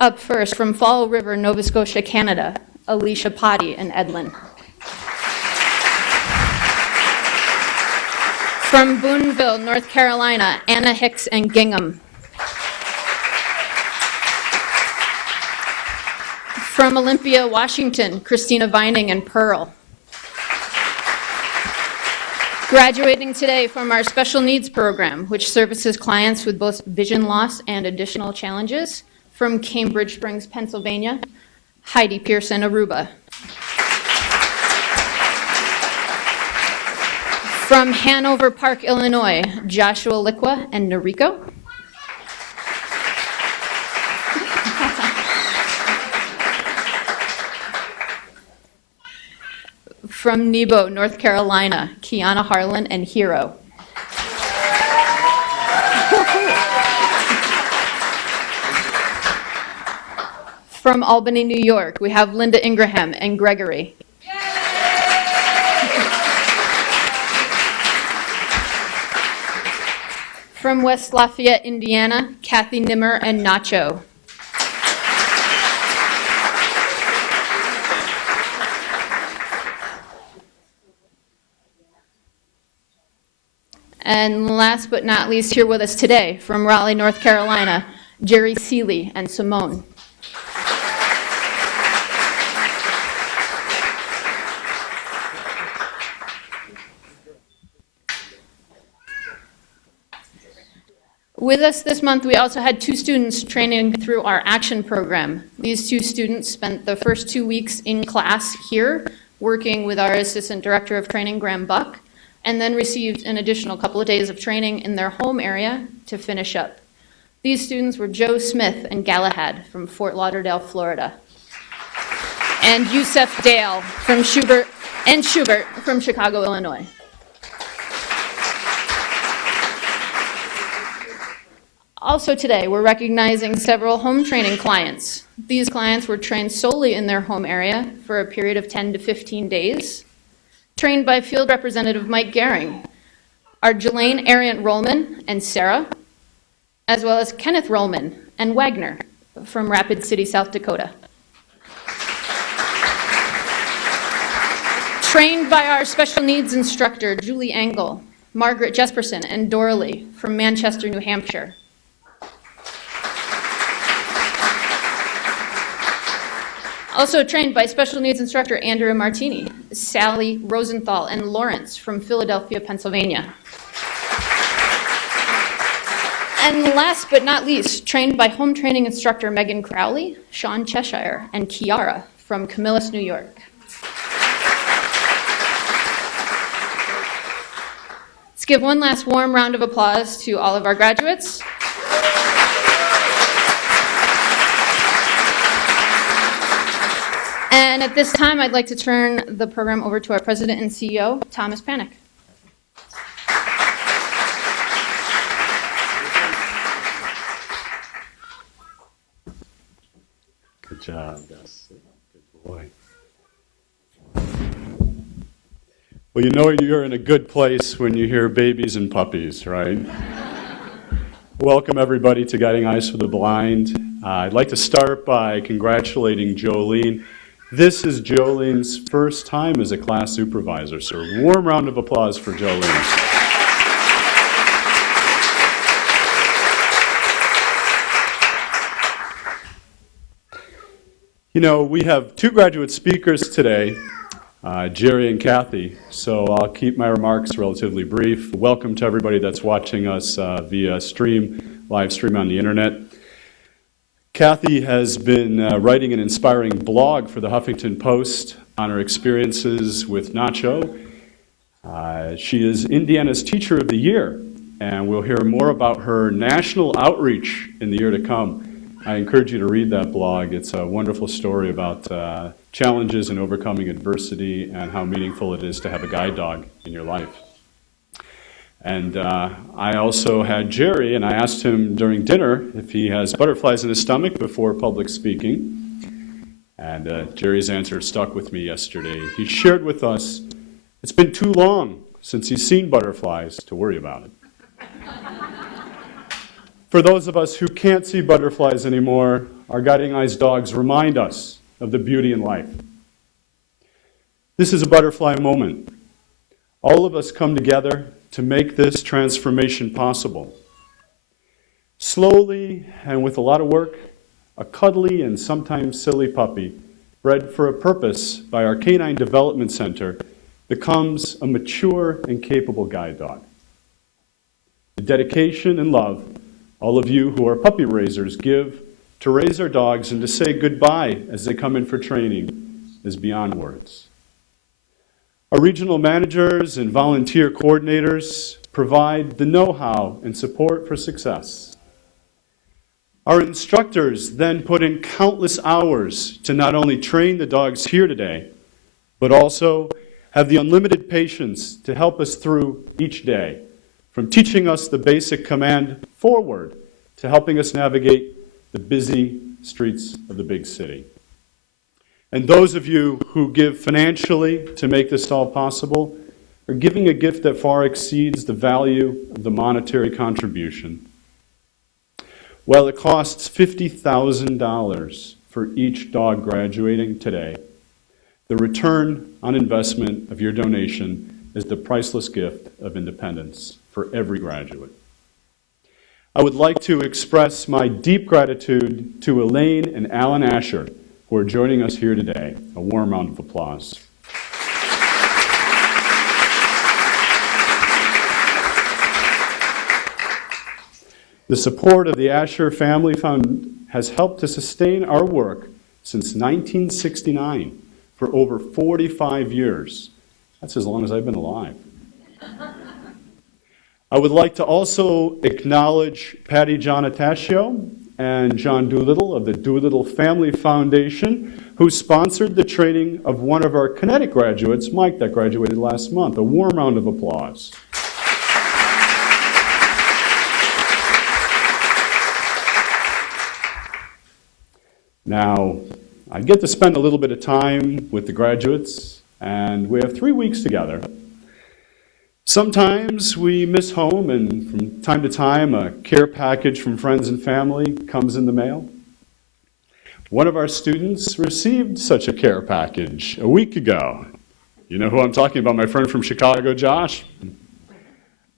Up first, from Fall River, Nova Scotia, Canada, Alicia Putty and Edlin. From Boonville, North Carolina, Anna Hicks and Gingham. From Olympia, Washington, Christina Vining and Pearl. Graduating today from our special needs program, which services clients with both vision loss and additional challenges, from Cambridge Springs, Pennsylvania, Heidi Pearson, Aruba. From Hanover Park, Illinois, Joshua Liqua and Noriko. From Nebo, North Carolina, Kiana Harlan and Hero. From Albany, New York, we have Linda Ingraham and Gregory. From West Lafayette, Indiana, Kathy Nimmer and Nacho. And last but not least, here with us today, from Raleigh, North Carolina, Jerry Seeley and Simone. With us this month, we also had 2 students training through our action program. These 2 students spent the first 2 weeks in class here, working with our Assistant Director of Training, Graham Buck, and then received an additional couple of days of training in their home area to finish up. These students were Joe Smith and Galahad from Fort Lauderdale, Florida, and Yusef Dale from Schubert from Chicago, Illinois. Also today, we're recognizing several home training clients. These clients were trained solely in their home area for a period of 10 to 15 days, trained by Field Representative Mike Gehring, are Jelaine Ariant Rollman and Sarah, as well as Kenneth Rollman and Wagner from Rapid City, South Dakota. Trained by our special needs instructor, Julie Engel, Margaret Jesperson, and Dorley from Manchester, New Hampshire. Also trained by special needs instructor Andrea Martini, Sally Rosenthal, and Lawrence from Philadelphia, Pennsylvania. And last but not least, trained by home training instructor Megan Crowley, Sean Cheshire, and Kiara from Camillus, New York. Let's give one last warm round of applause to all of our graduates. And at this time, I'd like to turn the program over to our president and CEO, Thomas Panic. Good job, Gus. Good boy. Well, you know you're in a good place when you hear babies and puppies, right? Welcome, everybody, to Guiding Eyes for the Blind. I'd like to start by congratulating Jolene. This is Jolene's first time as a class supervisor, so a warm round of applause for Jolene. You know, we have 2 graduate speakers today, Jerry and Kathy, so I'll keep my remarks relatively brief. Welcome to everybody that's watching us via live stream on the internet. Kathy has been writing an inspiring blog for the Huffington Post on her experiences with Nacho. She is Indiana's Teacher of the Year, and we'll hear more about her national outreach in the year to come. I encourage you to read that blog. It's a wonderful story about challenges and overcoming adversity and how meaningful it is to have a guide dog in your life. And I also had Jerry, and I asked him during dinner if he has butterflies in his stomach before public speaking. And Jerry's answer stuck with me yesterday. He shared with us, it's been too long since he's seen butterflies to worry about it. For those of us who can't see butterflies anymore, our guiding eyes dogs remind us of the beauty in life. This is a butterfly moment. All of us come together to make this transformation possible. Slowly and with a lot of work, a cuddly and sometimes silly puppy, bred for a purpose by our Canine Development Center, becomes a mature and capable guide dog. The dedication and love all of you who are puppy raisers give to raise our dogs and to say goodbye as they come in for training is beyond words. Our regional managers and volunteer coordinators provide the know-how and support for success. Our instructors then put in countless hours to not only train the dogs here today, but also have the unlimited patience to help us through each day, from teaching us the basic command forward to helping us navigate the busy streets of the big city. And those of you who give financially to make this all possible are giving a gift that far exceeds the value of the monetary contribution. While it costs $50,000 for each dog graduating today, the return on investment of your donation is the priceless gift of independence for every graduate. I would like to express my deep gratitude to Elaine and Alan Asher, who are joining us here today. A warm round of applause. The support of the Asher Family Fund has helped to sustain our work since 1969 for over 45 years. That's as long as I've been alive. I would like to also acknowledge Patty Giannatascio and John Doolittle of the Doolittle Family Foundation, who sponsored the training of one of our Kinetic graduates, Mike, that graduated last month. A warm round of applause. Now, I get to spend a little bit of time with the graduates, and we have 3 weeks together. Sometimes we miss home, and from time to time, a care package from friends and family comes in the mail. One of our students received such a care package a week ago. You know who I'm talking about, my friend from Chicago, Josh?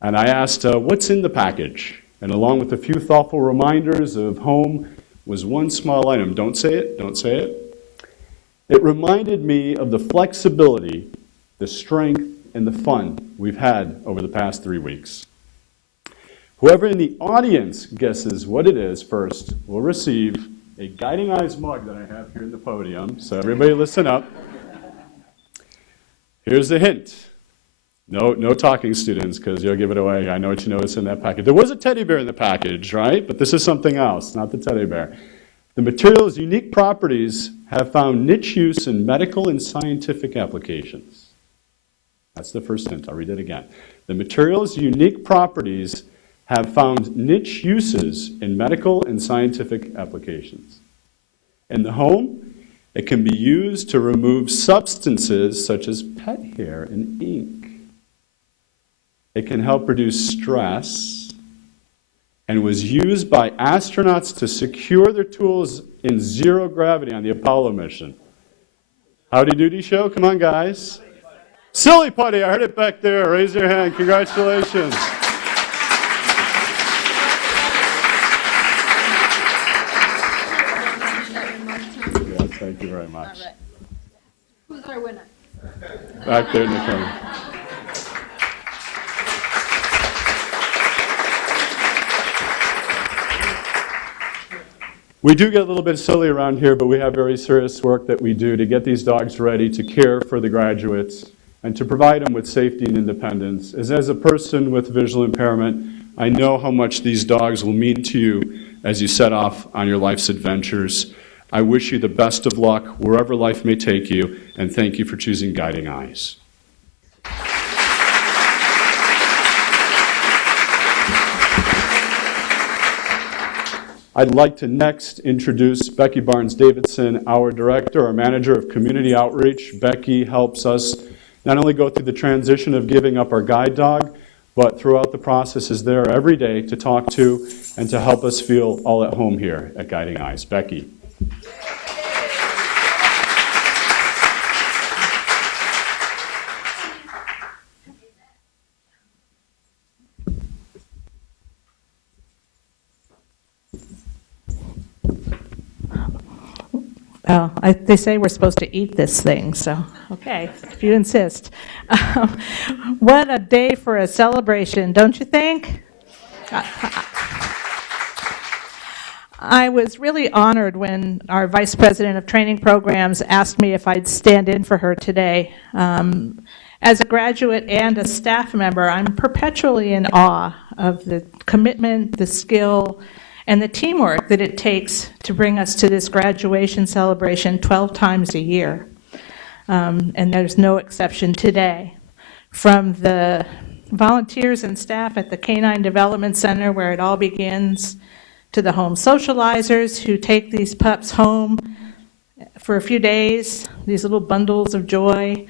And I asked, what's in the package? And along with a few thoughtful reminders of home was one small item. Don't say it, don't say it. It reminded me of the flexibility, the strength, and the fun we've had over the past 3 weeks. Whoever in the audience guesses what it is first will receive a Guiding Eyes mug that I have here in the podium. So everybody listen up. Here's the hint. No talking, students, because you'll give it away. I know what you know is in that package. There was a teddy bear in the package, right? But this is something else, not the teddy bear. The material's unique properties have found niche use in medical and scientific applications. That's the first hint. I'll read it again. The material's unique properties have found niche uses in medical and scientific applications. In the home, it can be used to remove substances such as pet hair and ink. It can help reduce stress and was used by astronauts to secure their tools in zero gravity on the Apollo mission. Howdy doody show? Come on, guys. Silly Putty, I heard it back there. Raise your hand. Congratulations. Yes, thank you very much. All right. Who's our winner? Back there in the corner. We do get a little bit silly around here, but we have very serious work that we do to get these dogs ready to care for the graduates and to provide them with safety and independence. As a person with visual impairment, I know how much these dogs will mean to you as you set off on your life's adventures. I wish you the best of luck wherever life may take you, and thank you for choosing Guiding Eyes. I'd like to next introduce Becky Barnes-Davidson, our director, our manager of community outreach. Becky helps us not only go through the transition of giving up our guide dog, but throughout the process is there every day to talk to and to help us feel all at home here at Guiding Eyes. Becky. Oh, they say we're supposed to eat this thing, so, okay, if you insist. What a day for a celebration, don't you think? I was really honored when our Vice President of Training Programs asked me if I'd stand in for her today. As a graduate and a staff member, I'm perpetually in awe of the commitment, the skill, and the teamwork that it takes to bring us to this graduation celebration 12 times a year. And there's no exception today. From the volunteers and staff at the Canine Development Center, where it all begins, to the home socializers who take these pups home for a few days, these little bundles of joy,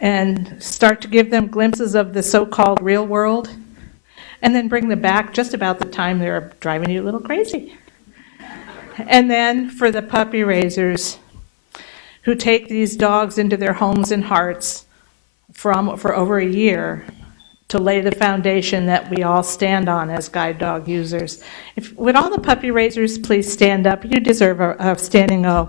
and start to give them glimpses of the so-called real world, and then bring them back just about the time they're driving you a little crazy. And then for the puppy raisers who take these dogs into their homes and hearts for over a year to lay the foundation that we all stand on as guide dog users. Would all the puppy raisers please stand up? You deserve a standing O.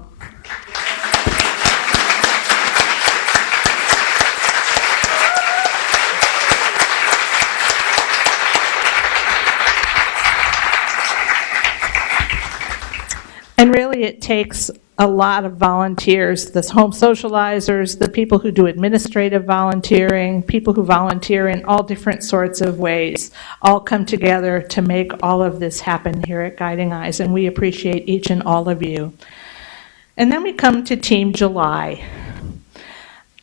And really, it takes a lot of volunteers, the home socializers, the people who do administrative volunteering, people who volunteer in all different sorts of ways, all come together to make all of this happen here at Guiding Eyes, and we appreciate each and all of you. And then we come to Team July.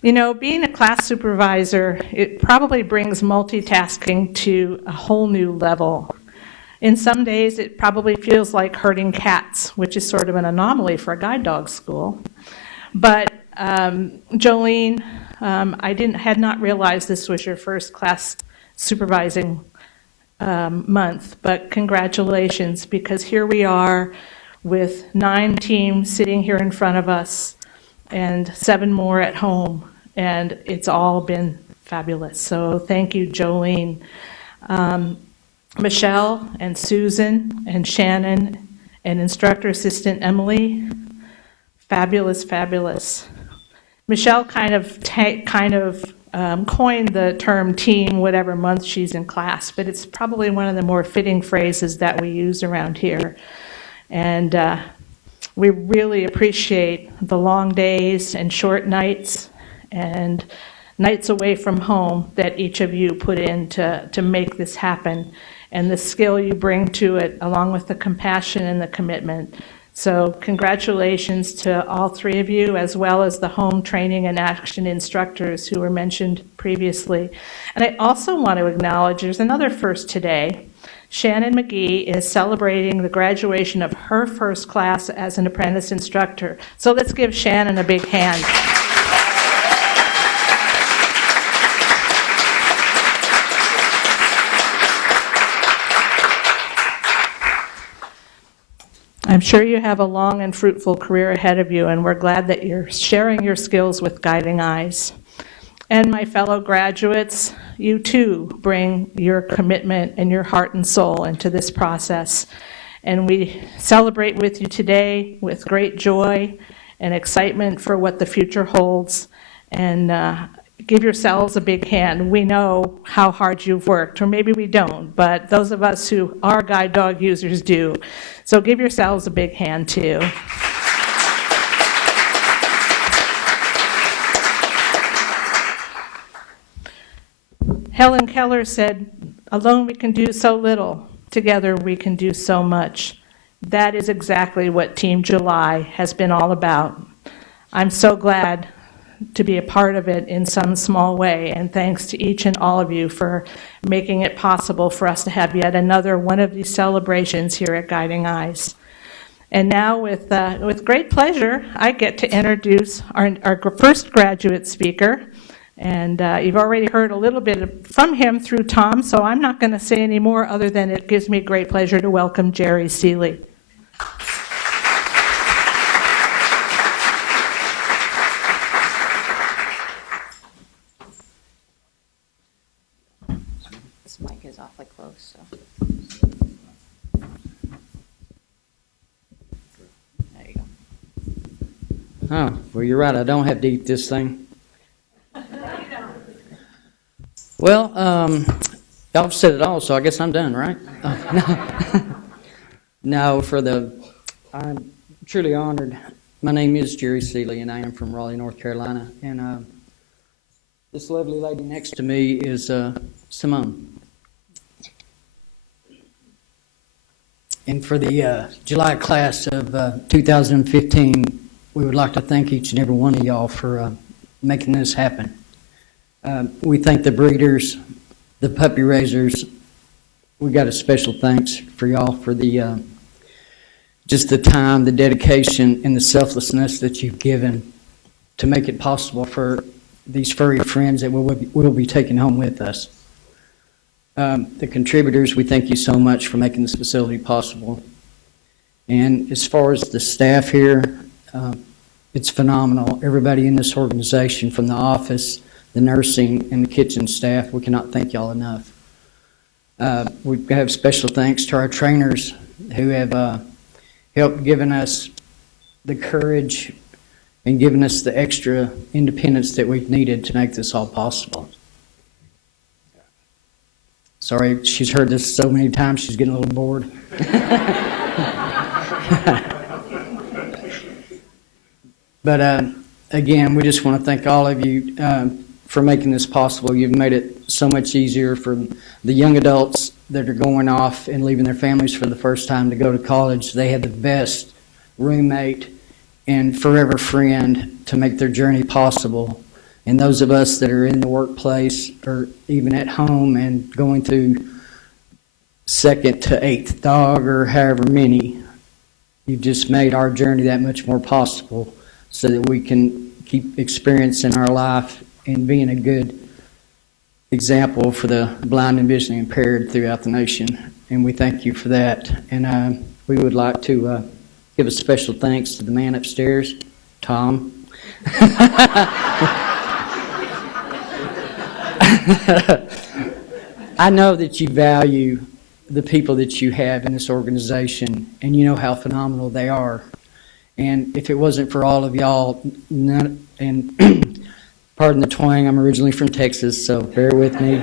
You know, being a class supervisor, it probably brings multitasking to a whole new level. In some days, it probably feels like herding cats, which is sort of an anomaly for a guide dog school. But Jolene, had not realized this was your first class supervising month, but congratulations, because here we are with 9 teams sitting here in front of us and 7 more at home, and it's all been fabulous. So thank you, Jolene. Michelle and Susan and Shannon and instructor assistant Emily, fabulous, fabulous. Michelle kind of coined the term team whatever month she's in class, but it's probably one of the more fitting phrases that we use around here. And we really appreciate the long days and short nights and nights away from home that each of you put in to make this happen, and the skill you bring to it, along with the compassion and the commitment. So congratulations to all 3 of you, as well as the home training and action instructors who were mentioned previously. And I also want to acknowledge there's another first today. Shannon McGee is celebrating the graduation of her first class as an apprentice instructor. So let's give Shannon a big hand. I'm sure you have a long and fruitful career ahead of you, and we're glad that you're sharing your skills with Guiding Eyes. And my fellow graduates, you too bring your commitment and your heart and soul into this process. And we celebrate with you today with great joy and excitement for what the future holds. And give yourselves a big hand. We know how hard you've worked, or maybe we don't, but those of us who are guide dog users do. So give yourselves a big hand too. Helen Keller said, "Alone we can do so little, together we can do so much." That is exactly what Team July has been all about. I'm so glad to be a part of it in some small way, and thanks to each and all of you for making it possible for us to have yet another one of these celebrations here at Guiding Eyes. And now, with great pleasure, I get to introduce our first graduate speaker, And you've already heard a little bit from him through Tom, so I'm not going to say any more other than it gives me great pleasure to welcome Jerry Seeley. This mic is awfully close, so. There you go. Oh, well, you're right. I don't have to eat this thing. Well, y'all have said it all, so I guess I'm done, right? No, I'm truly honored. My name is Jerry Seeley, and I am from Raleigh, North Carolina. And this lovely lady next to me is Simone. And for the July class of 2015, we would like to thank each and every one of y'all for making this happen. We thank the breeders, the puppy raisers. We got a special thanks for y'all for the just the time, the dedication, and the selflessness that you've given to make it possible for these furry friends that we'll be taking home with us. The contributors, we thank you so much for making this facility possible. And as far as the staff here, it's phenomenal. Everybody in this organization, from the office, the nursing, and the kitchen staff, we cannot thank y'all enough. We have special thanks to our trainers who have helped giving us the courage and given us the extra independence that we've needed to make this all possible. Sorry, she's heard this so many times, she's getting a little bored. But again, we just want to thank all of you for making this possible. You've made it so much easier for the young adults that are going off and leaving their families for the first time to go to college. They had the best roommate and forever friend to make their journey possible. And those of us that are in the workplace or even at home and going through second to eighth dog or however many, you've just made our journey that much more possible so that we can keep experiencing our life and being a good example for the blind and visually impaired throughout the nation. And we thank you for that. And we would like to give a special thanks to the man upstairs, Tom. I know that you value the people that you have in this organization, and you know how phenomenal they are. And if it wasn't for all of y'all, and pardon the twang, I'm originally from Texas, so bear with me.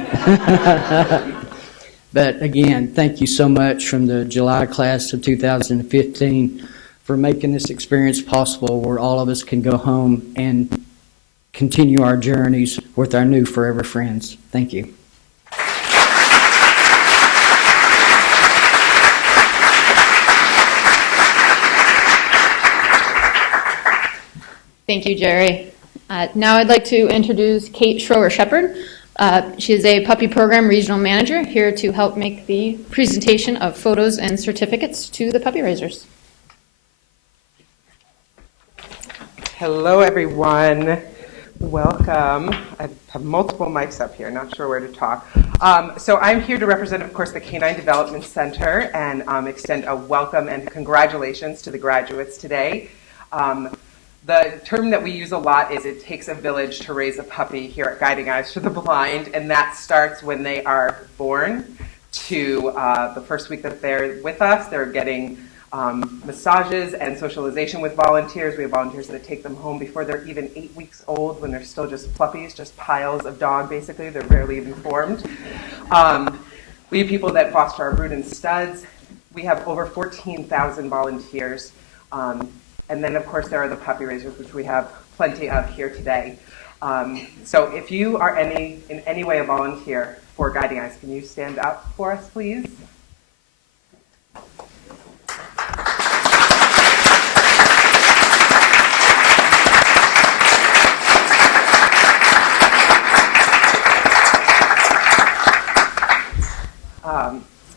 But again, thank you so much from the July class of 2015 for making this experience possible where all of us can go home and continue our journeys with our new forever friends. Thank you. Thank you, Jerry. Now I'd like to introduce Kate Schroer-Shepard. She is a puppy program regional manager here to help make the presentation of photos and certificates to the puppy raisers. Hello, everyone. Welcome. I have multiple mics up here, not sure where to talk. So I'm here to represent, of course, the Canine Development Center and extend a welcome and congratulations to the graduates today. The term that we use a lot is it takes a village to raise a puppy here at Guiding Eyes for the Blind, and that starts when they are born to the first week that they're with us. They're getting massages and socialization with volunteers. We have volunteers that take them home before they're even 8 weeks old, when they're still just puppies, just piles of dog, basically. They're barely even formed. We have people that foster our brood and studs. We have over 14,000 volunteers. And then, of course, there are the puppy raisers, which we have plenty of here today. So if you are in any way a volunteer for Guiding Eyes, can you stand up for us, please?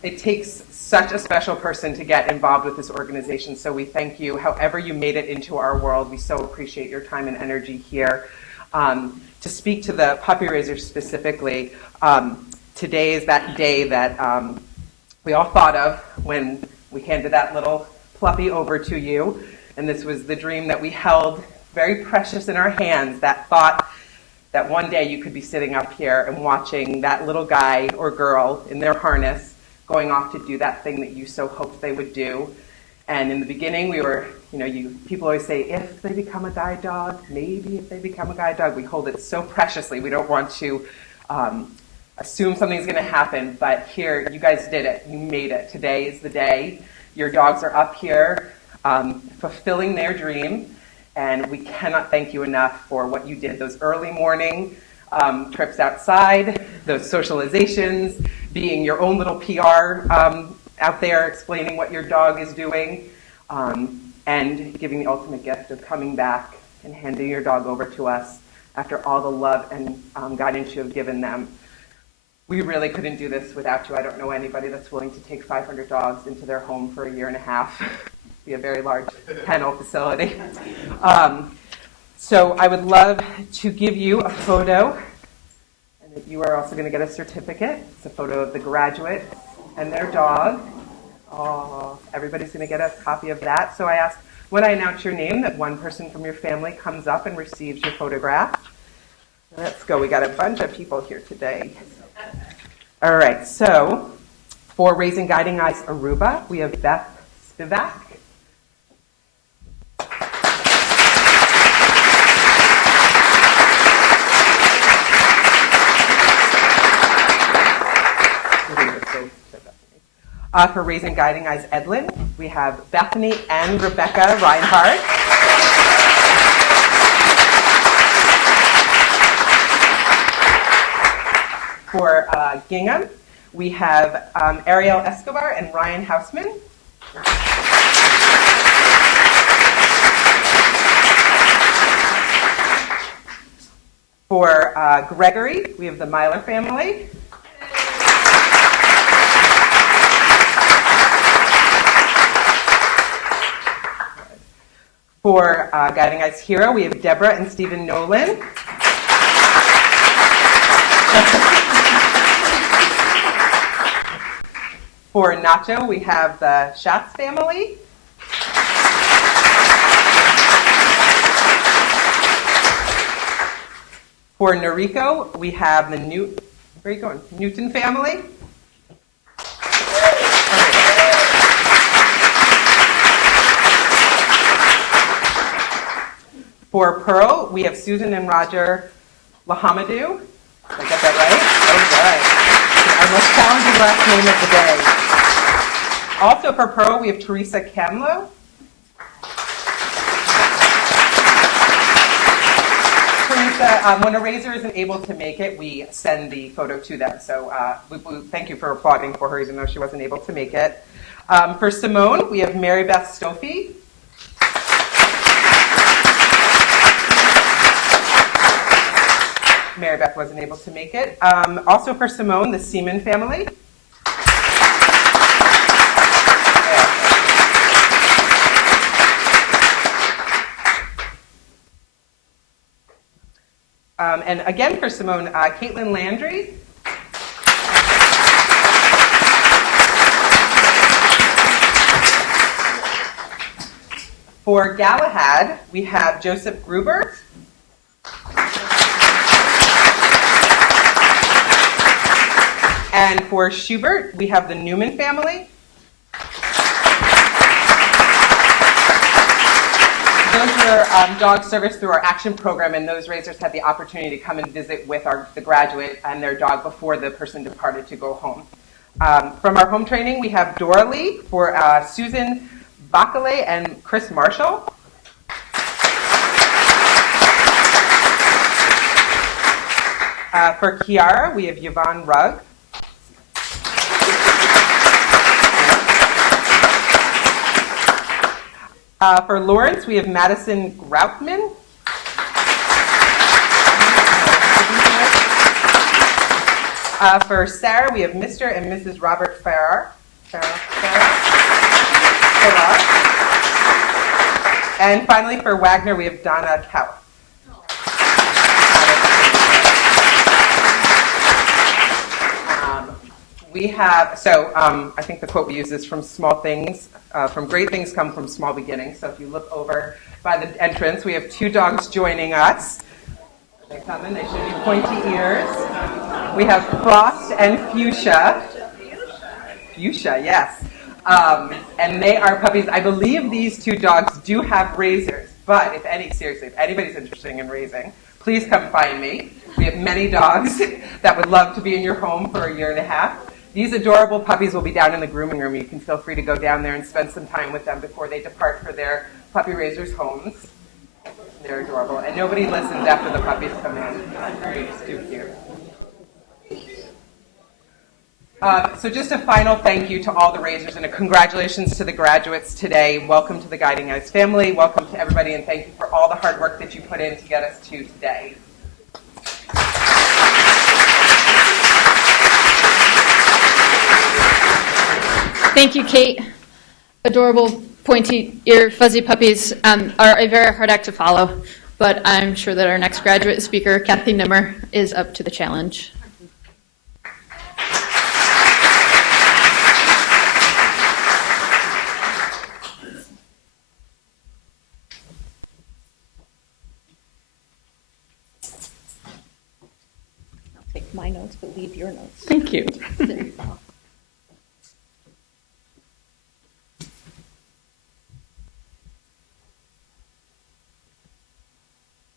It takes such a special person to get involved with this organization, so we thank you. However you made it into our world, we so appreciate your time and energy here. To speak to the puppy raisers specifically, today is that day that we all thought of when we handed that little puppy over to you. And this was the dream that we held very precious in our hands, that thought that one day you could be sitting up here and watching that little guy or girl in their harness going off to do that thing that you so hoped they would do. And in the beginning, we were, people always say, if they become a guide dog, maybe if they become a guide dog. We hold it so preciously. We don't want to assume something's going to happen. But here, you guys did it. You made it. Today is the day. Your dogs are up here fulfilling their dream. And we cannot thank you enough for what you did. Those early morning trips outside, those socializations, being your own little PR out there explaining what your dog is doing, and giving the ultimate gift of coming back and handing your dog over to us after all the love and guidance you have given them. We really couldn't do this without you. I don't know anybody that's willing to take 500 dogs into their home for a year and a half. Be a very large kennel facility. So I would love to give you a photo, and you are also going to get a certificate. It's a photo of the graduate and their dog. Oh, everybody's going to get a copy of that. So I ask, when I announce your name, that one person from your family comes up and receives your photograph. Let's go. We got a bunch of people here today. All right. So for Raising Guiding Eyes Aruba, we have Beth Spivak. For Raising Guiding Eyes Edlin, we have Bethany and Rebecca Reinhardt. For Gingham, we have Ariel Escobar and Ryan Hausman. For Gregory, we have the Myler family. For Guiding Eyes Hero, we have Deborah and Stephen Nolan. For Nacho, we have the Schatz family. For Noriko, we have the Newton family. For Pearl, we have Susan and Roger Lahamadou. Did I get that right? Oh, good. Our most challenging last name of the day. Also for Pearl, we have Teresa Camlo. Teresa, when a raiser isn't able to make it, we send the photo to them. So we thank you for applauding for her, even though she wasn't able to make it. For Simone, we have Mary Beth Stoffi. Mary Beth wasn't able to make it. Also for Simone, the Seaman family. And again for Simone, Caitlin Landry. For Galahad, we have Joseph Gruber. And for Schubert, we have the Newman family. Those were dog service through our action program, and those raisers had the opportunity to come and visit with the graduate and their dog before the person departed to go home. From our home training, we have Dora Lee for Susan Bacale and Chris Marshall. For Kiara, we have Yvonne Rugg. For Lawrence, we have Madison Groutman. For Sarah, we have Mr. and Mrs. Robert Farrar. And finally, for Wagner, we have Donna Cow. We have, I think the quote we use is from small things, from great things come from small beginnings. So if you look over by the entrance, we have 2 dogs joining us. They come in, they should be pointy ears. We have Frost and Fuchsia. Fuchsia, yes. And they are puppies. I believe these 2 dogs do have razors, but if anybody's interested in raising, please come find me. We have many dogs that would love to be in your home for a year and a half. These adorable puppies will be down in the grooming room. You can feel free to go down there and spend some time with them before they depart for their puppy raisers' homes. They're adorable. And nobody listens after the puppies come in. It's too cute. So just a final thank you to all the raisers and a congratulations to the graduates today. Welcome to the Guiding Eyes family. Welcome to everybody, and thank you for all the hard work that you put in to get us to today. Thank you, Kate. Adorable, pointy-eared, fuzzy puppies are a very hard act to follow, but I'm sure that our next graduate speaker, Kathy Nimmer, is up to the challenge. I'll take my notes, but leave your notes. Thank you. There you go.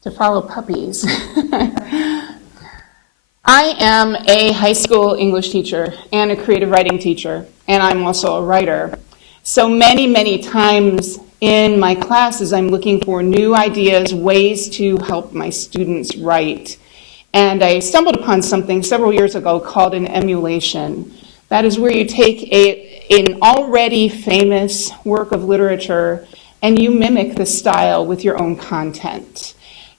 To follow puppies. I am a high school English teacher and a creative writing teacher, and I'm also a writer. So many times in my classes, I'm looking for new ideas, ways to help my students write. And I stumbled upon something several years ago called an emulation. That is where you take an already famous work of literature and you mimic the style with your own content.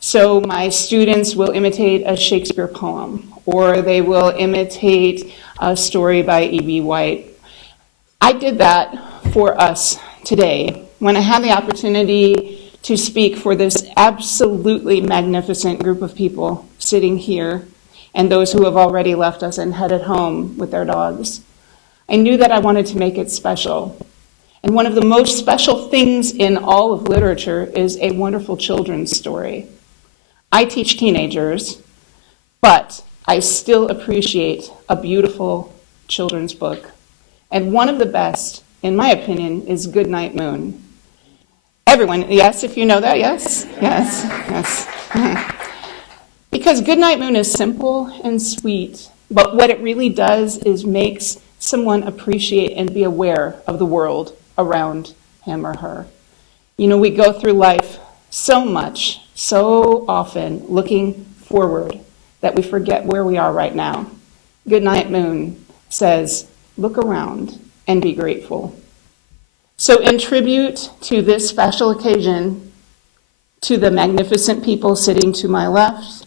So my students will imitate a Shakespeare poem, or they will imitate a story by E.B. White. I did that for us today when I had the opportunity to speak for this absolutely magnificent group of people sitting here and those who have already left us and headed home with their dogs. I knew that I wanted to make it special. And one of the most special things in all of literature is a wonderful children's story. I teach teenagers, but I still appreciate a beautiful children's book. And one of the best, in my opinion, is Goodnight Moon. Everyone, yes, if you know that, yes? Yes. Because Goodnight Moon is simple and sweet, but what it really does is makes someone appreciate and be aware of the world around him or her. You know, we go through life so often looking forward that we forget where we are right now. Goodnight Moon says, look around and be grateful. So in tribute to this special occasion, to the magnificent people sitting to my left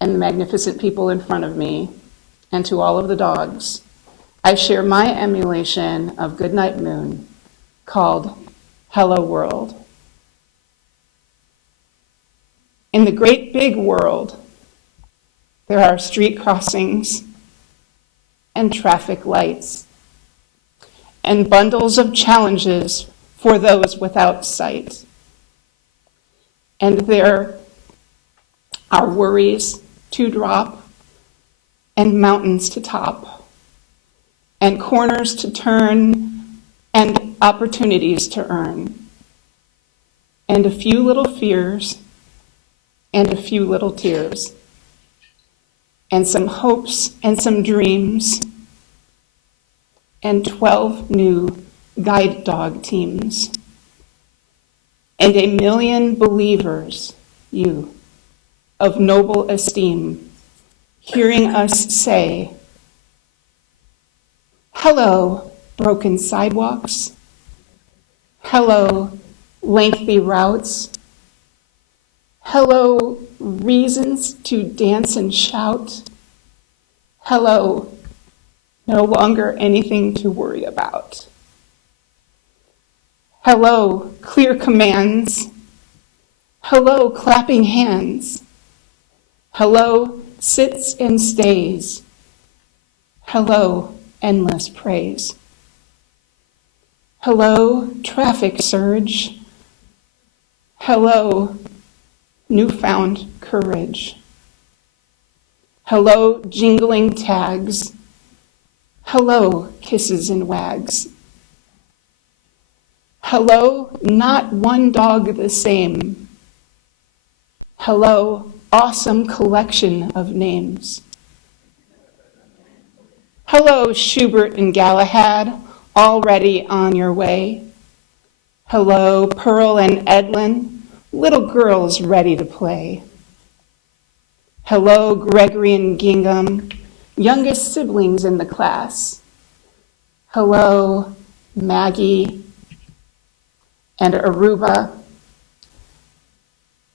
and the magnificent people in front of me, and to all of the dogs, I share my emulation of Goodnight Moon called Hello World. In the great big world, there are street crossings and traffic lights and bundles of challenges for those without sight. And there are worries to drop and mountains to top and corners to turn and opportunities to earn and a few little fears and a few little tears, and some hopes and some dreams, and 12 new guide dog teams, and a million believers, you, of noble esteem, hearing us say, hello, broken sidewalks, hello, lengthy routes, hello, reasons to dance and shout. Hello, no longer anything to worry about. Hello, clear commands. Hello, clapping hands. Hello, sits and stays. Hello, endless praise. Hello, traffic surge. Hello, newfound courage. Hello, jingling tags. Hello, kisses and wags. Hello, not one dog the same. Hello, awesome collection of names. Hello, Schubert and Galahad, already on your way. Hello, Pearl and Edlin, little girls ready to play. Hello, Gregory and Gingham, youngest siblings in the class. Hello, Maggie and Aruba,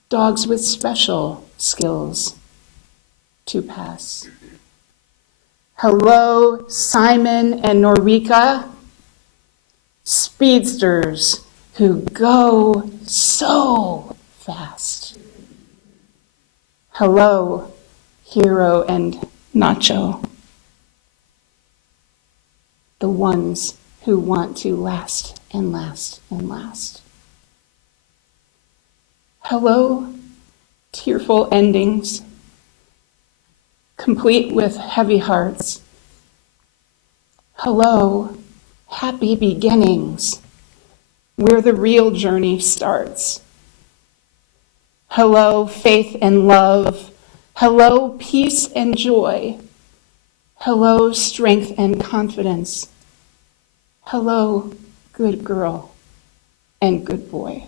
dogs with special skills to pass. Hello, Simon and Norika, speedsters who go so fast. Hello, Hero and Nacho, the ones who want to last and last and last. Hello, tearful endings, complete with heavy hearts. Hello, happy beginnings, where the real journey starts. Hello, faith and love. Hello, peace and joy. Hello, strength and confidence. Hello, good girl and good boy.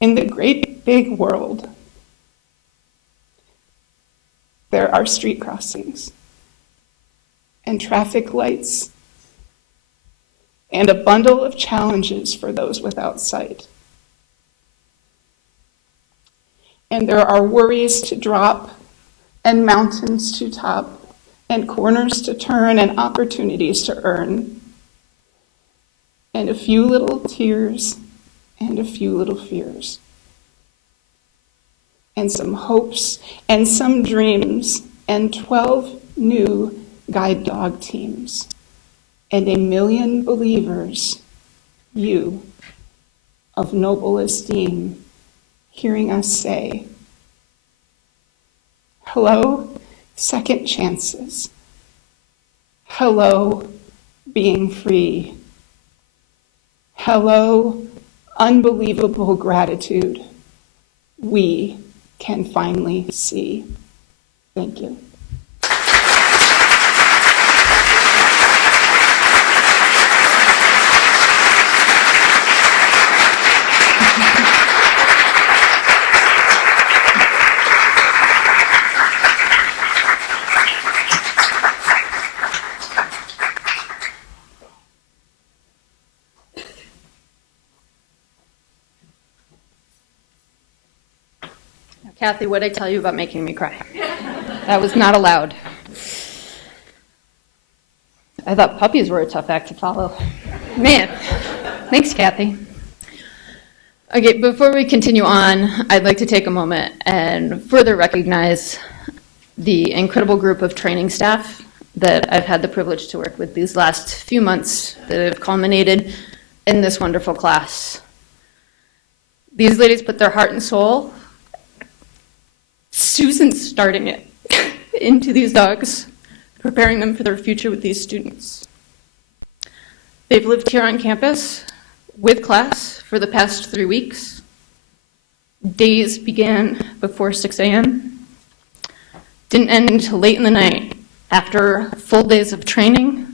In the great big world, there are street crossings and traffic lights and a bundle of challenges for those without sight. And there are worries to drop and mountains to top and corners to turn and opportunities to earn. And a few little tears and a few little fears. And some hopes and some dreams and 12 new guide dog teams. And 1 million believers, you, of noble esteem, hearing us say, hello, second chances. Hello, being free. Hello, unbelievable gratitude we can finally see. Thank you. Kathy, what did I tell you about making me cry? That was not allowed. I thought puppies were a tough act to follow. Man, thanks, Kathy. Okay, before we continue on, I'd like to take a moment and further recognize the incredible group of training staff that I've had the privilege to work with these last few months that have culminated in this wonderful class. These ladies put their heart and soul, Susan's starting it, into these dogs, preparing them for their future with these students. They've lived here on campus with class for the past 3 weeks. Days began before 6 a.m., didn't end until late in the night after full days of training,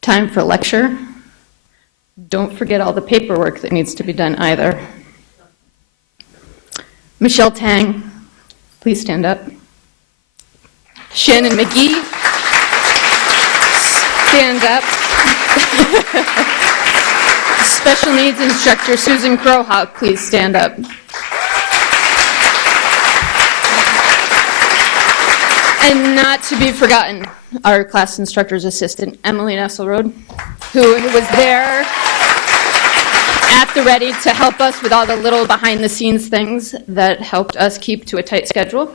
time for lecture. Don't forget all the paperwork that needs to be done either. Michelle Tang, please stand up. Shannon McGee, stand up. Special needs instructor Susan Crowhawk, please stand up. And not to be forgotten, our class instructor's assistant, Emily Nesselrode, who was there at the ready to help us with all the little behind-the-scenes things that helped us keep to a tight schedule.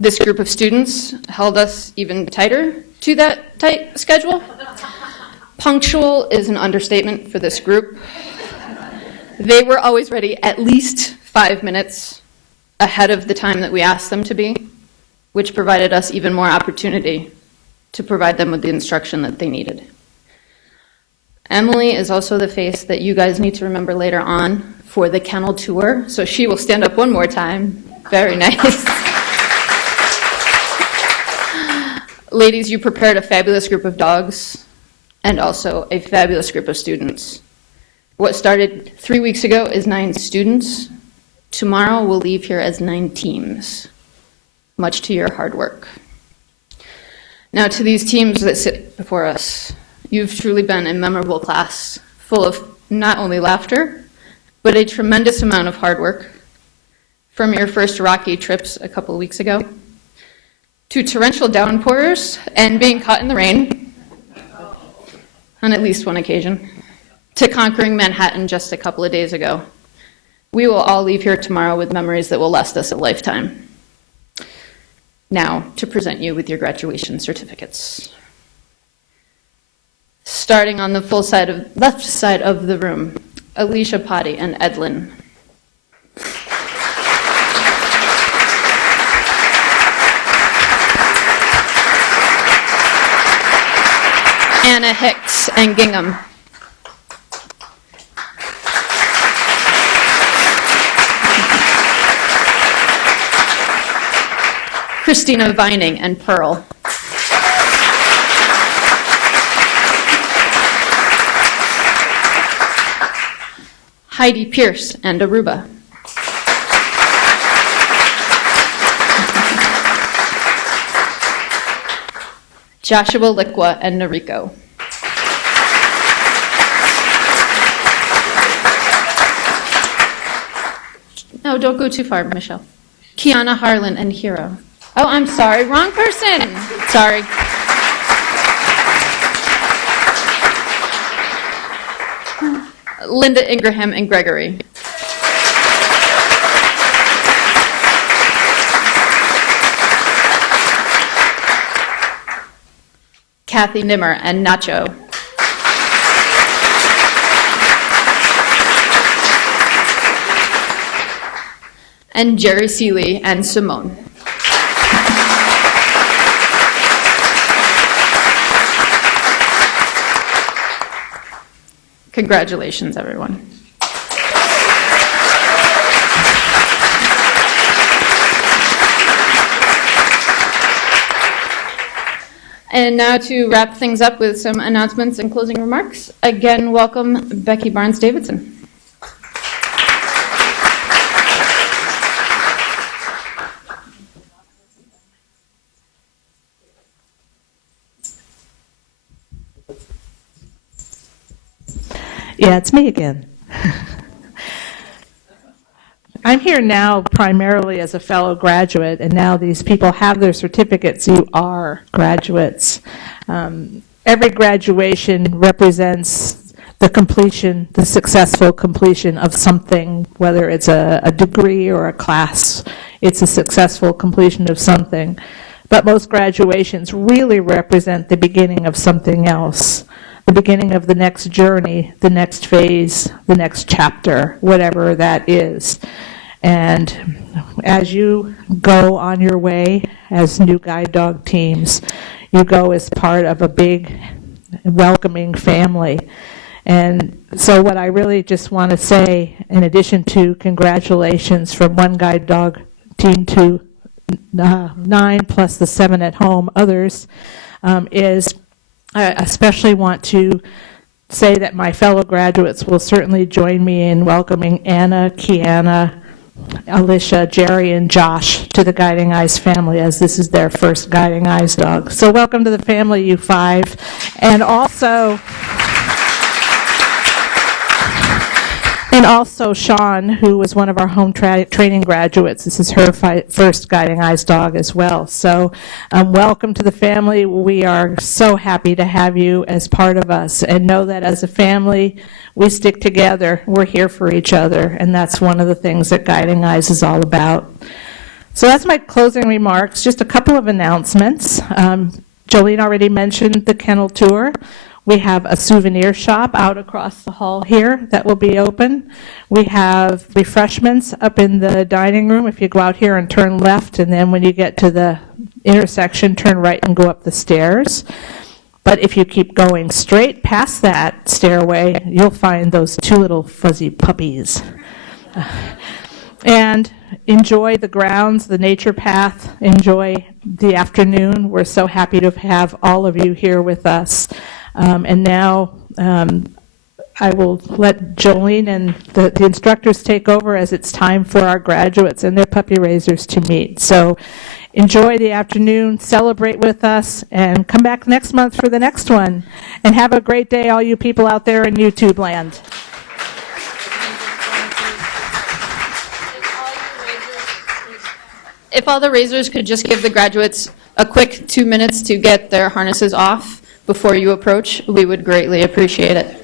This group of students held us even tighter to that tight schedule. Punctual is an understatement for this group. They were always ready at least 5 minutes ahead of the time that we asked them to be, which provided us even more opportunity to provide them with the instruction that they needed. Emily is also the face that you guys need to remember later on for the kennel tour, so she will stand up one more time. Very nice. Ladies, you prepared a fabulous group of dogs and also a fabulous group of students. What started 3 weeks ago is 9 students. Tomorrow we'll leave here as 9 teams, much to your hard work. Now to these teams that sit before us, you've truly been a memorable class, full of not only laughter, but a tremendous amount of hard work. From your first rocky trips a couple of weeks ago, to torrential downpours and being caught in the rain on at least one occasion, to conquering Manhattan just a couple of days ago. We will all leave here tomorrow with memories that will last us a lifetime. Now, to present you with your graduation certificates. Starting on the left side of the room, Alicia Putty and Edlin. Anna Hicks and Gingham. Christina Vining and Pearl. Heidi Pierce and Aruba. Joshua Liqua and Noriko. No, don't go too far, Michelle. Kiana Harlan and Hero. Oh, I'm sorry, wrong person. Sorry. Linda Ingraham and Gregory. Kathy Nimmer and Nacho. And Jerry Seeley and Simone. Congratulations, everyone. And now to wrap things up with some announcements and closing remarks. Again, welcome Becky Barnes-Davidson. Yeah, it's me again. I'm here now primarily as a fellow graduate, and now these people have their certificates. You are graduates. Every graduation represents the completion, the successful completion of something, whether it's a degree or a class. It's a successful completion of something. But most graduations really represent the beginning of something else, the beginning of the next journey, the next phase, the next chapter, whatever that is. And as you go on your way as new guide dog teams, you go as part of a big, welcoming family. And so what I really just want to say, in addition to congratulations from one guide dog team to 9 plus the 7 at home others, is I especially want to say that my fellow graduates will certainly join me in welcoming Anna, Kiana, Alicia, Jerry, and Josh to the Guiding Eyes family, as this is their first Guiding Eyes dog. So welcome to the family, you 5. And also Sean, who was one of our home training graduates. This is her first Guiding Eyes dog as well. So welcome to the family. We are so happy to have you as part of us, and know that as a family, we stick together. We're here for each other, and that's one of the things that Guiding Eyes is all about. So that's my closing remarks. Just a couple of announcements. Jolene already mentioned the kennel tour. We have a souvenir shop out across the hall here that will be open. We have refreshments up in the dining room if you go out here and turn left, and then when you get to the intersection, turn right and go up the stairs. But if you keep going straight past that stairway, you'll find those two little fuzzy puppies. And enjoy the grounds, the nature path, enjoy the afternoon. We're so happy to have all of you here with us. And now I will let Jolene and the instructors take over as it's time for our graduates and their puppy raisers to meet. So enjoy the afternoon, celebrate with us, and come back next month for the next one. And have a great day, all you people out there in YouTube land. If all the raisers could just give the graduates a quick 2 minutes to get their harnesses off before you approach, we would greatly appreciate it.